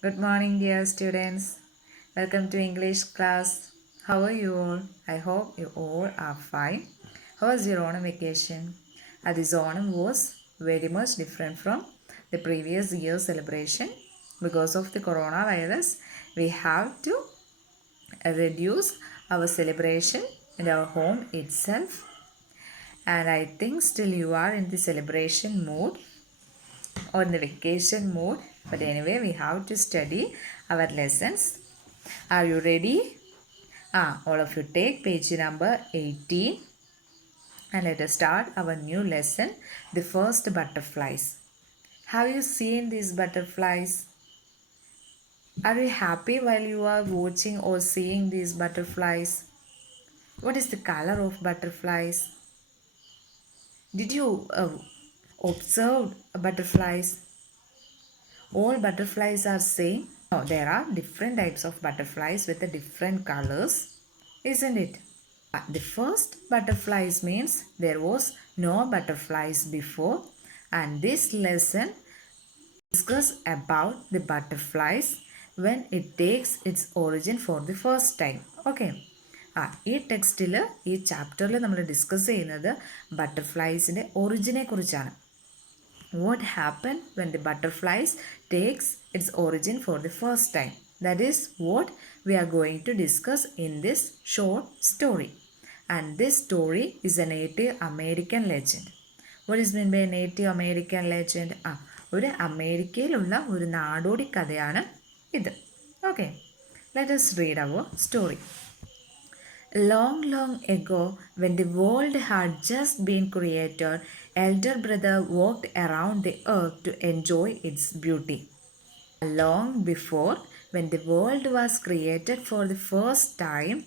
Good morning, dear students. Welcome to English class. How are you all? I hope you all are fine. How was your Onam vacation? This Onam was very much different from the previous year's celebration. Because of the coronavirus, we have to reduce our celebration in our home itself. And I think still you are in the celebration mood or in the vacation mode. But anyway, we have to study our lessons. Are you ready? All of you take page number 18 and let us start our new lesson, the first butterflies. Have you seen these butterflies? Are you happy while you are watching or seeing these butterflies? What is the color of butterflies? Did you observe butterflies? All butterflies are same? No, there are different types of butterflies with the different colors, isn't it? The first butterflies means there was no butterflies before, and this lesson discuss about the butterflies when it takes its origin for the first time. Okay. ഈ ടെക്സ്റ്റിൽ ഈ ചാപ്റ്ററിൽ നമ്മൾ discuss ചെയ്യുന്നത് ബട്ടർഫ്ലൈസിൻ്റെ ഒറിജിനെ കുറിച്ചാണ്. What happened when the butterflies takes its origin for the first time? That is what we are going to discuss in this short story. And this story is a Native American legend. What is meant by Native American legend? ഒരു അമേരിക്കയിലുള്ള ഒരു നാടോടി കഥയാണ് ഇത്. Okay, let us read our story. Long, long ago, when the world had just been created, elder brother walked around the earth to enjoy its beauty. Long before, when the world was created for the first time,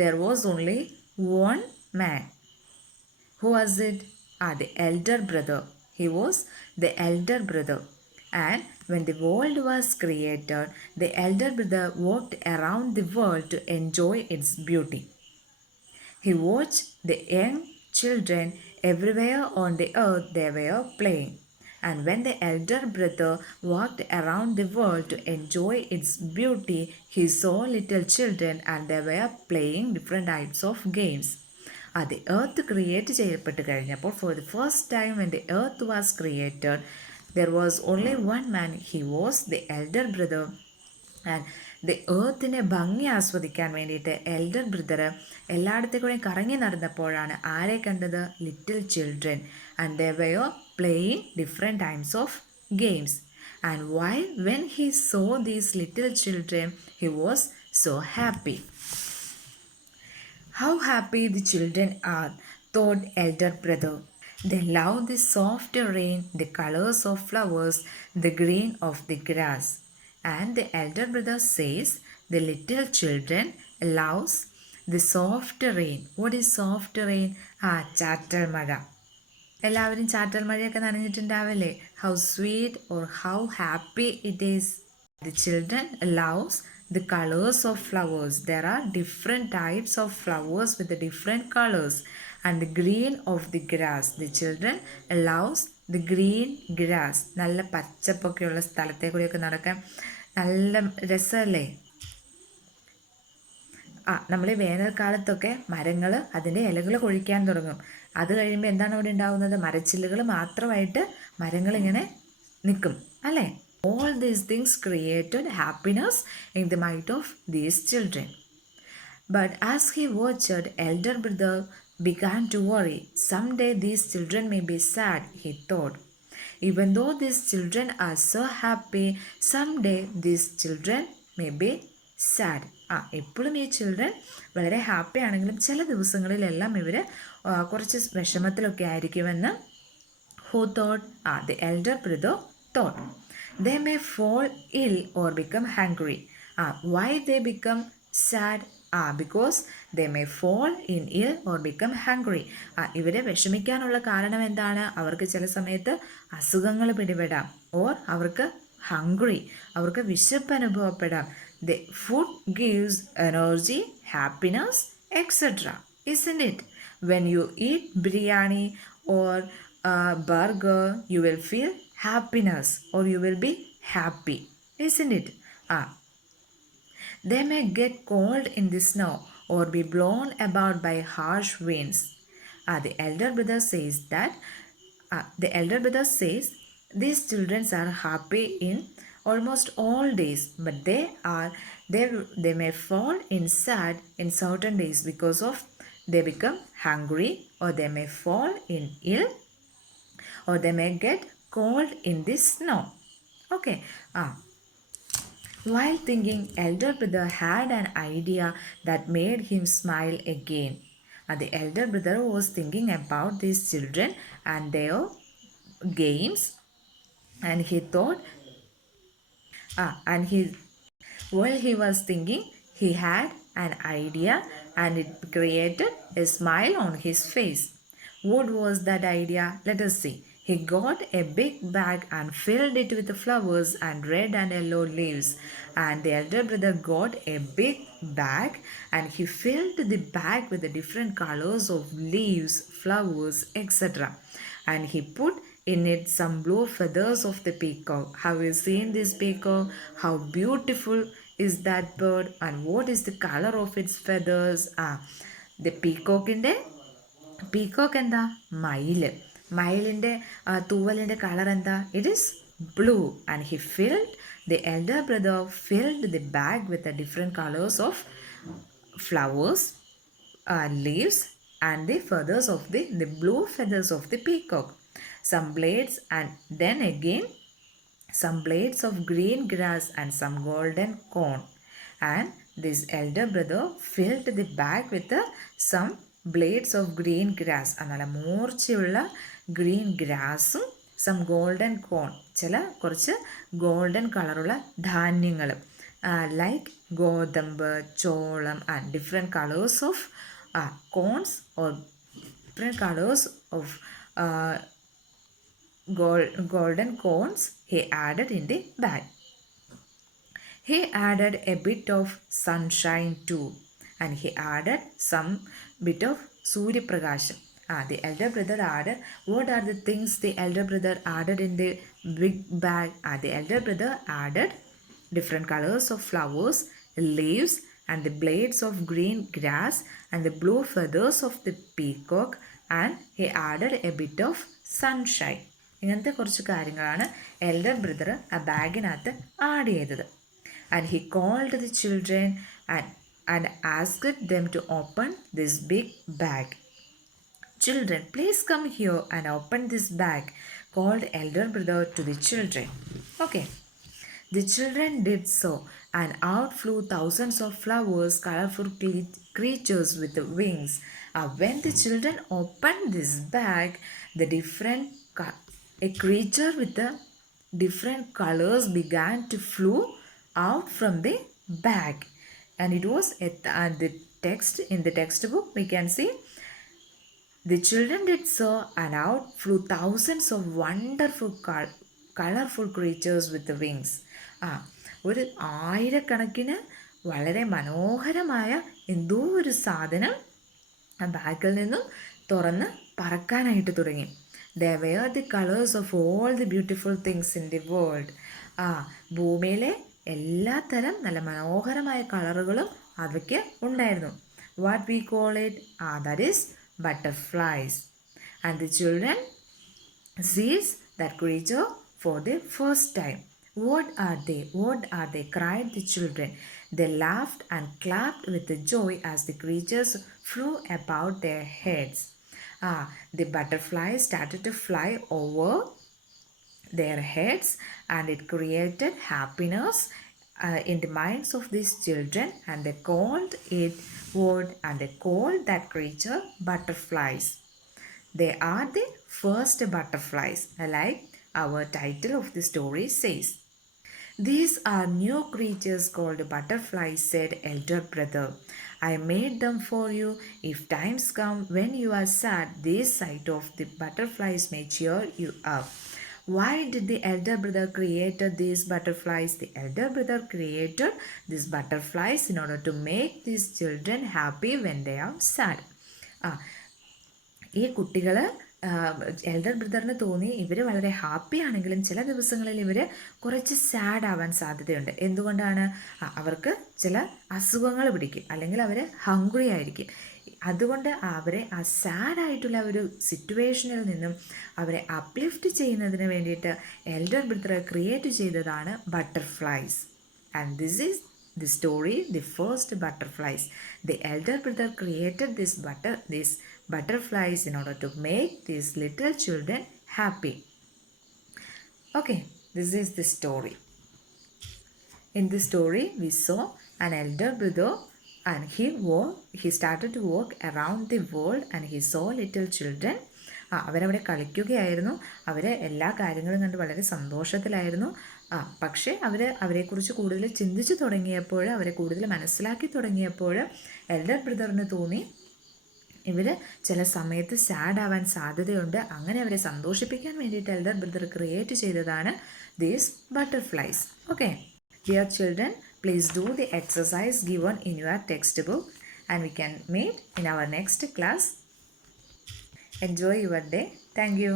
there was only one man. Who was it? The elder brother. He was the elder brother. And when the world was created, the elder brother walked around the world to enjoy its beauty. He watched the young children everywhere on the earth they were playing. And when the elder brother walked around the world to enjoy its beauty, he saw little children and they were playing different types of games. The earth create ചെയ്യപ്പെട്ട് കഴിഞ്ഞപ്പോൾ for the first time when the earth was created, there was only one man. He was the elder brother. And the ഏർത്തിൻ്റെ ഭംഗി ആസ്വദിക്കാൻ വേണ്ടിയിട്ട് elder brother എല്ലായിടത്തേക്കൂടെയും കറങ്ങി നടന്നപ്പോഴാണ് ആരെ കണ്ടത്? Little children. And they were playing different times of games. And why when he saw these little children he was so happy. How happy the children are, thought elder brother. They love the soft rain, the colors of flowers, the green of the grass. And the elder brother says the little children loves the soft rain. What is soft rain? ചാറ്റൽ മഴ. എല്ലാവരും ചാറ്റൽ മഴയൊക്കെ നനഞ്ഞിട്ടുണ്ടാവില്ലേ? How sweet or how happy it is. The children loves the colors of flowers. There are different types of flowers with the different colors. And the green of the grass. The children loves the green grass. നല്ല പച്ചപ്പൊക്കെയുള്ള സ്ഥലത്തെ കൂടിയൊക്കെ നടക്കാൻ നല്ല രസമല്ലേ? നമ്മൾ ഈ വേനൽക്കാലത്തൊക്കെ മരങ്ങൾ അതിൻ്റെ ഇലകൾ കൊഴിക്കാൻ തുടങ്ങും. അത് കഴിയുമ്പോൾ എന്താണ് അവിടെ ഉണ്ടാകുന്നത്? മരച്ചില്ലുകൾ മാത്രമായിട്ട് മരങ്ങളിങ്ങനെ നിൽക്കും അല്ലേ? All these things created happiness in the mind of these children. But as he watched, elder brother began to worry. Someday these children may be sad, he thought. Even though these children are so happy, someday these children may be sad. എപ്പോഴും ഈ children വളരെ happy ആണെങ്കിലും ചില ദിവസങ്ങളിലെല്ലാം ഇവർ കുറച്ച് വിഷമത്തിലൊക്കെ ആയിരിക്കുമെന്ന് who thought? The elder brother thought. They may fall ill or become hungry. Why they become sad? Because they may fall in ill or become hungry. ഇവരെ വിഷമിക്കാനുള്ള കാരണം എന്താണ്? അവർക്ക് ചില സമയത്ത് അസുഖങ്ങൾ പിടിപെടാം. ഓർ അവർക്ക് ഹംഗ്രി, അവർക്ക് വിശപ്പ് അനുഭവപ്പെടാം. The food gives energy, happiness, etc. Isn't it? When you eat biryani or burger, you will feel happiness or you will be happy. Isn't it? They may get cold in the snow or be blown about by harsh winds. The elder brother says these children are happy in almost all days, but they may fall in sad in certain days because of they become hungry, or they may fall in ill, or they may get cold in the snow. Okay. While thinking, elder brother had an idea that made him smile again. The elder brother was thinking about these children and their games, and he thought, and he while he was thinking, he had an idea, and it created a smile on his face. What was that idea? Let us see. He got a big bag and filled it with flowers and red and yellow leaves. And the elder brother got a big bag and he filled the bag with the different colors of leaves, flowers, etc. And he put in it some blue feathers of the peacock. Have you seen this peacock? How beautiful is that bird, and what is the color of its feathers? The peacock എന്താ മയിലിൻ്റെ തൂവലിൻ്റെ colour എന്താ? It is blue. And he filled the elder brother filled the bag with the different colors of flowers, leaves, and the feathers of the blue feathers of the peacock. Some blades, and then again some blades of green grass and some golden corn. And this elder brother filled the bag with some blades of green grass. നല്ല മൂർച്ചയുള്ള green ഗ്രാസും some golden കോൺ, കുറച്ച് golden കളറുള്ള ധാന്യങ്ങൾ, like ഗോതമ്പ്, ചോളം, and different colours of cones or different colours of golden corns he added in the bag. He added a bit of sunshine too, and he added some bit of Surya Prakasham. The elder brother added, what are the things the elder brother added in the big bag? The elder brother added different colors of flowers, leaves, and the blades of green grass, and the blue feathers of the peacock, and he added a bit of sunshine. ഇങ്ങനത്തെ കുറച്ച് കാര്യങ്ങളാണ് elder brother ആ ബാഗിനകത്ത് add ചെയ്തത്. And he called the children and asked them to open this big bag. Children, please come here and open this bag, called elder brother to the children. Okay. The children did so, and out flew thousands of flowers, colorful creatures with wings. When the children opened this bag, a creature with the different colors began to flew out from the bag. And it was in the textbook we can see, the children did so, and out flew thousands of wonderful colorful creatures with the wings. ഒരു ആയിരക്കണക്കിന് വളരെ മനോഹരമായ എന്തോ ഒരു സാധനം ആ ബാഗിൽ നിന്നും തുറന്ന് പറക്കാനായിട്ട് തുടങ്ങി. They were the colors of all the beautiful things in the world. ഭൂമിയിലെ എല്ലാ തരം നല്ല മനോഹരമായ കളറുകളും അവയ്ക്ക് ഉണ്ടായിരുന്നു. What we call it? That is butterflies. And the children sees that creature for the first time. What are they? What are they? Cried the children. They laughed and clapped with joy as the creatures flew about their heads. The butterflies started to fly over their heads, and it created happiness in the minds of these children, and they called it what? And they called that creature butterflies. They are the first butterflies, like our title of the story says. These are new creatures called butterflies, said elder brother. I made them for you. If times come when you are sad, this sight of the butterflies may cheer you up. Why did the elder brother create these butterflies? The elder brother created these butterflies in order to make these children happy when they are sad. ഈ കുട്ടികൾ elder ബ്രദറിന് തോന്നി ഇവർ വളരെ happy ആണെങ്കിലും ചില ദിവസങ്ങളിൽ ഇവർ കുറച്ച് സാഡ് ആവാൻ സാധ്യതയുണ്ട്. എന്തുകൊണ്ടാണ്? അവർക്ക് ചില അസുഖങ്ങൾ പിടിക്കും, അല്ലെങ്കിൽ അവർ ഹംഗ്രി ആയിരിക്കും. അതുകൊണ്ട് അവരെ ആ സാഡായിട്ടുള്ള ഒരു സിറ്റുവേഷനിൽ നിന്നും അവരെ അപ്ലിഫ്റ്റ് ചെയ്യുന്നതിന് വേണ്ടിയിട്ട് എൽഡർ ബ്രദർ ക്രിയേറ്റ് ചെയ്തതാണ് butterflies. And this is the story, the first butterflies. The elder brother created these butterflies in order to make these little children happy. Okay, this is the story. In this story, we saw an elder brother, and he started to walk around the world, and he saw little children. അവരവിടെ കളിക്കുകയായിരുന്നു. അവർ എല്ലാ കാര്യങ്ങളും കണ്ട് വളരെ സന്തോഷത്തിലായിരുന്നു. പക്ഷേ അവരെക്കുറിച്ച് കൂടുതൽ ചിന്തിച്ചു തുടങ്ങിയപ്പോൾ, അവരെ കൂടുതൽ മനസ്സിലാക്കി തുടങ്ങിയപ്പോൾ എൽഡർ ബ്രദറിന് തോന്നി ഇവർ ചില സമയത്ത് സാഡ് ആവാൻ സാധ്യതയുണ്ട്. അങ്ങനെ അവരെ സന്തോഷിപ്പിക്കാൻ വേണ്ടിയിട്ട് എൽഡർ ബ്രദർ ക്രിയേറ്റ് ചെയ്തതാണ് these butterflies. Okay, dear children, please do the exercise given in your textbook, and we can meet in our next class. Enjoy your day. Thank you.